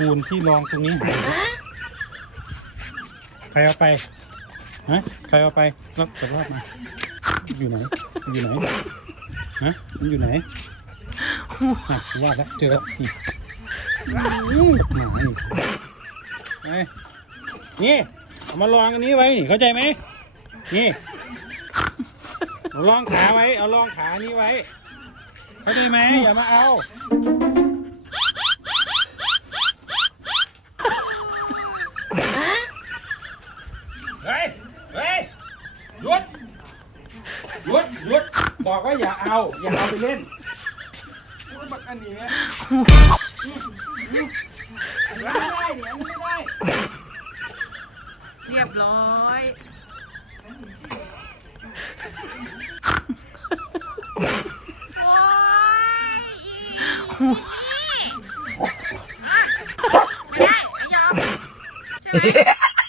ปูนที่รองตรงนี้หายใครเอาไปฮะใครเอาไปแล้วจะรอดมาอยู่ไหนอยู่ไหนฮะมันอยู่ไหนวาดแล้วเจอแล้วนี่เอามาลองอันนี้ไว้นี่เข้าใจไหมนี่ลองขาไว้เอาลองขานี้ไว้เข้าใจไหมอย่ามาเอาเฮ้ยหยุดบอกว่าอย่าเอาไปเล่นบักอันนี้ไหมไม่ได้เนี่ยไม่ได้เรียบร้อยโอ้ยไม่ได้ไม่ยอมใช่ไหม